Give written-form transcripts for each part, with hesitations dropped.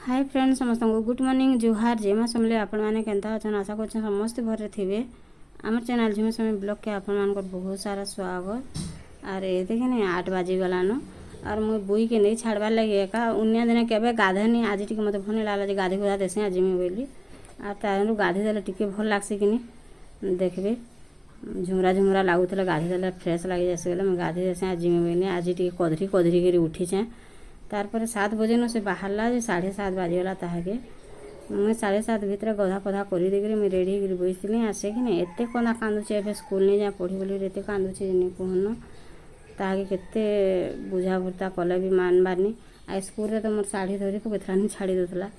Hi friends समस्त को good morning जुहार जेमा समले आपण माने केंता अछन आशा कर समस्त भरे थे आमर चैनल झुमे समय ब्लॉग के आपण मान बहुत सारा स्वागत। और ये देखे 8 बाजी गलान और मुझे बुई के नहीं छाड़बार लगे एका उन्या दिन केवे गाधेनी आज टी मत भल लगे गाधे गुधा देसी आज जिमी बोली और तारू गाधे देले टिके भल लागसी कि देखबे झुमरा झुमरा लगुला गाधे देले फ्रेश लगे जैसे गले गाधे देसी आज जिमी बोली आज टी कधरी कधरी कर उठीचे तार 7 बजे न से बाहरला जे 7:30 बाजीगला ताहाके मुझे 7:30 भितर गधा पधा कर रेडी होकर बसती आसे कि एत कदा कांदुचे ए स्कूल नहीं जा पढ़ी बोली एत कांदुचे कहन ताके केते बुझा बुर्ता कले भी मानबारनी आ स्कूल तो मोर साड़ी धरी पकड़ा छाड़ी दूला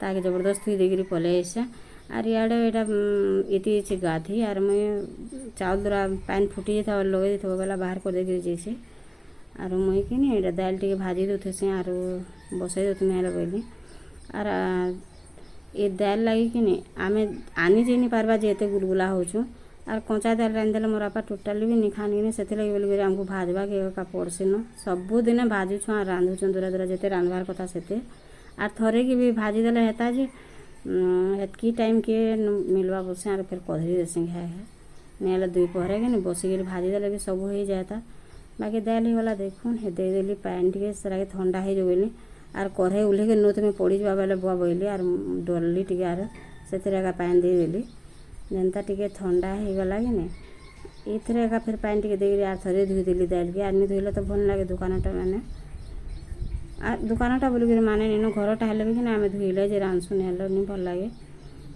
ताके जबरदस्त देकर पलि आसे आर इे इति गाधी आर मुझे चाउल दूरा पानी फुटी जाता लगे देते बेला बाहर कर देकर जैसे आर मुई कि ये दाल टे भाजी दूथे आर बसई दूथी हेल्ला बोली आर ये दाल लगी कि आम आनी जाई नहीं पार्बा जे एते गुलगुला होचु आर कंचा दाल रांधिदेले मोर बापा टोटाली भी नहीं खानी से बोलिक आमको भाजवा के पड़सी न सबुदिन भाजुछु आर रांधुछु दूरा दूरा जिते रांधवार कथा से आर थरे की भी भाजी देले हेता जे हेतकी टाइम के मिलवा बोलसे आर फिर कधरी देसी खाए नहीं 2 पहरे के बसिक भाजी देले भी सब हो जाता बाकी दाल ही गला देखुन हे दे देली पानी टे सेरा ठंडा हो बोली आर कढ़े उल्हे के नो तुम्हें पड़ी जा बेले बुआ बोली आर डरली टे आर से पानी दे देली जेनता टे ठंडा हो गला कि नहीं ये फिर पानी टे देकर आर थे धोईदेली दाल के आनी धोइले तो भल लगे दुकानटा मैंने आर दुकानटा बोलिक माने नीन घरटा हेल्ले भी कि आम धोइले जे रांधसुन हेल्ले नहीं भल लगे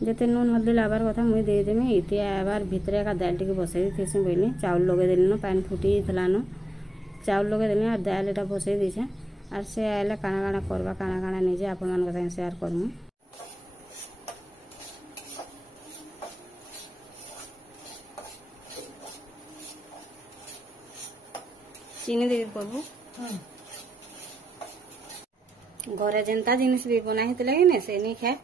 जिते नून हल्दी लाबार कथा मुझे देदेमी इति आबार भितर दाल टे बसई थी बोली चाउल लगे देली न पानी फुटी न चाउल लगे देली और दाल एटा बसई दीछे आर से आइले काना काना करवा काना काना निजे आपण मान संगे शेयर करमु। चीनी दे करबो घरे जेनता जिनिस भी बनाई लगे ना से नहीं खाए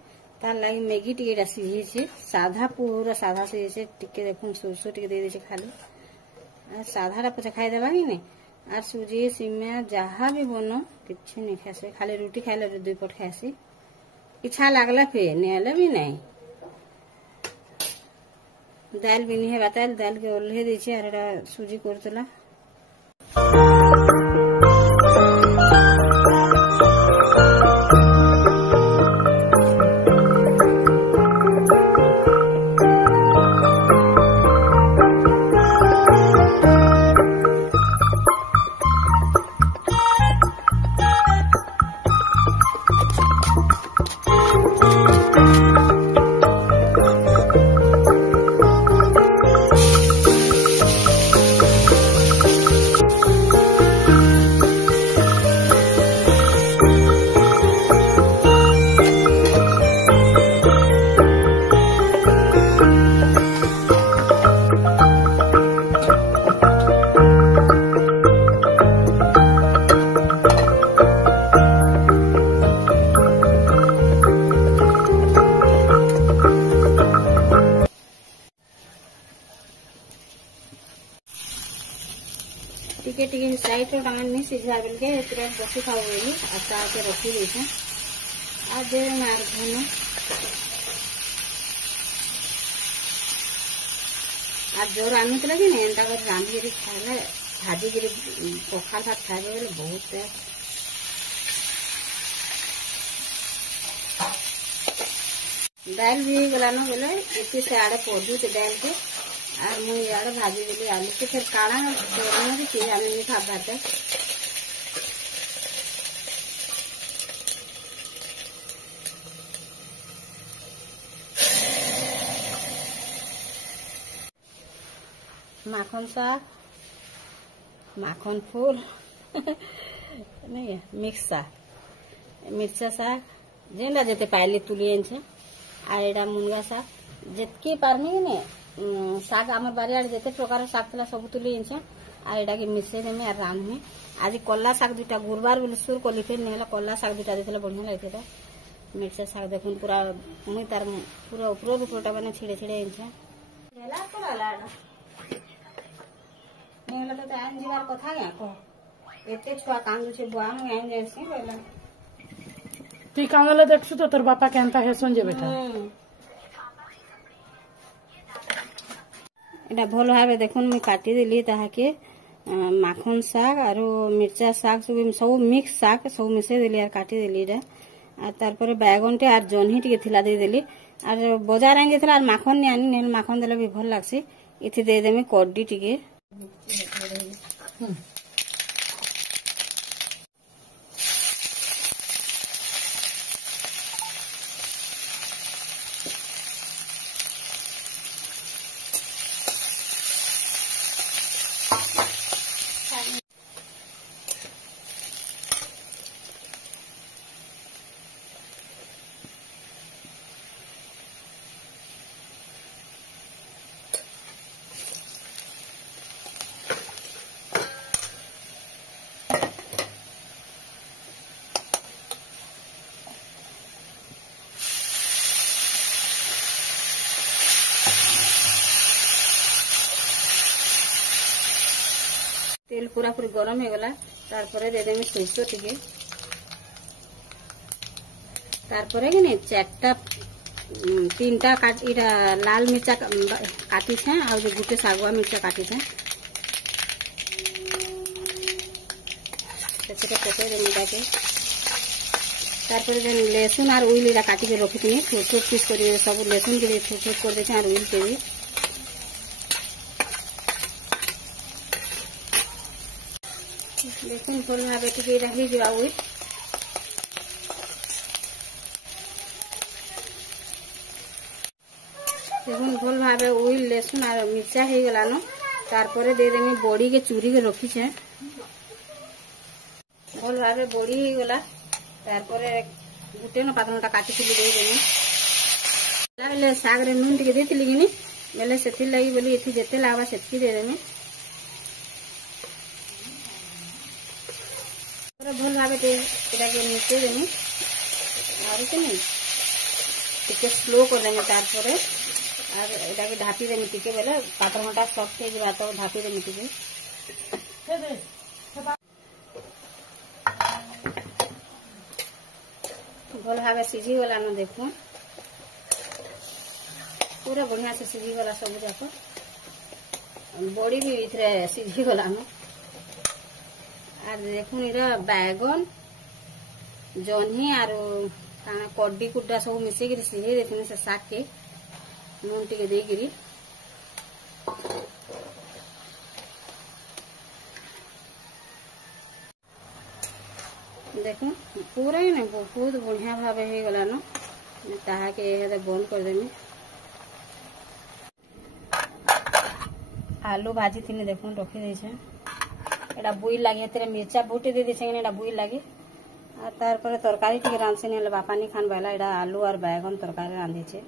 तार लगी मैगी टिके सीझे साधा पूरा साधा सीझे टिके देखुन सोरसो टिके दे दीजिए खाली साधाटा पचे खाई देबा कि नहीं आर सुजी सिमे जहाँ भी बनो किसी नहीं खासी खाली रुटी खाइले 2 पट खासी इच्छा लगला फिर नहीं भी नहीं दाल भी नहीं है बताइल दाल के ओल्हे दीजिए आर सुजी करतला टिके टिके साइड रो टांगन नहीं सीझा बेल के तुरंत बसी खाओ बोली अच्छा के रखी देछे आ दे मार धनो आज जो रानी तले कि एंता कर रांधी गिरी खाले भाजी गिरी पखाल भात खाए बोले बहुत है दाल भी गला न बोले इतने से आड़े पोदू ते दाल के और मुझे यार भाजी देली आलू के फिर काढ़ा तोड़ने की चीज आलू नहीं खा पाते माखन साग माखन फूल नहीं है मिक्स साग मिर्चा साग जेनरा जेते पाइली तुली आ एडा मुनगा साग जितकी पारमी नहीं शाग आम बारियाड़े जिते प्रकार शाग था सब तुली आ एटा के मिसई देमी आर रांधमी आज कला शाग 2टा गुरुवार बोले सुर कली फिर नहीं कला शाग 2टा देते बढ़िया लगे मिर्चा शाग देखुन पूरा मुई तार पूरा ऊपर ऊपरटा मैंने छिड़े छिड़े तो आन जीवार कथा क्या कह एते छुआ कांदुचे बुआ मुई आन जाइसी बोला তুই কামলে দেখছু তো তোর বাপা কেনতা হেসন যে বেটা এটা ভাল ভাবে দেখুন মুই কাটি দেলি তাহাকে মাখন শাক আর মির্চা শাক সব মিক্স শাক সব মিশাই দেলি আর কাটি দেলি এটা আর তারপরে বেগুনটা আর জহ্নি টিকে থিলা ଦେଇଦେଲି আর বজার আনি ଥିଲା আর মাখন নি আনি নেল মাখন দেলে भी ভাল লাগছে এতে ଦେଇଦେମି কড্ডি টিকে তেল পুরাপুরি গরম হয়ে গলা তারপরে দিয়ে দেবো সরষে টিকে তারপরে কিনে চারটা তিনটা এটা লাল মির্চা কাটিছে আর যে গুটে শাগুয়া মির্চা কাটিছে সেটা পকাই দেবো এটাকে তারপরে যে লেসুন আর উইল এটা কাটিকে রখিথিনি ছোট ছোট পিস করে সব লেসুন কে ছোট ছোট করে দিয়েছে আর উইল কে भी দেখুন ভাল ভাবে টিকে এটা হয়ে যাওয়া উইল দেখুন ভাল ভাবে উইল লেসুন আর মির্চা হয়ে গেলানো তারপরে দিয়ে দেমি বড়ি কে চুরি কে রখিছে ভাল ভাবে বড়ি হয়ে গলা তারপরে গুটে না পাতনটা কাটিছিলি দিয়ে দেমি বেলে শাক রে নুন টিকে ଦେଇଥିଲି কিনি বেলে ସେଥିর লাগি বলি এଠି যেতে লাগবা সেতকি দিয়ে দেমি ভাল ভাবে এটাকে মিশিয়ে দেবো আর টিকে স্লো করে দেবো তারপরে আর এটাকে ঢাপি দেবো টিকে বেলে পাতরটা সফট হয়ে যাবে তো ঢাপি দেবো টিকে ভাল ভাবে সিঝি গলান দেখুন पूरा बढ़िया से सिझी गला सब जाक बड़ी भी इथरे सिझी गलान আর দেখুন এটা বেগুন জহ্নি আর কড্ডি কুড্ডা সব মিশাইকি সিঝাই দেখুন সে শাককে নুন টিকে ଦେଇକିରି দেখুন পুরা না বহুত বঢ়িয়া ভাবে হয়ে গলান তাহাকে বন্ধ করে দেমি আলু ভাজি তিনি দেখুন রখি দিয়েছে এটা বুইল লাগে এতে মির্চা বুটি দিয়ে দিয়েছে এটা বুইল লাগে আর তারপরে তরকারি টিকে রাঁধছে নিলে বাপানি খান বেলা এটা আলু আর বেগুন তরকারি রাঁধিছে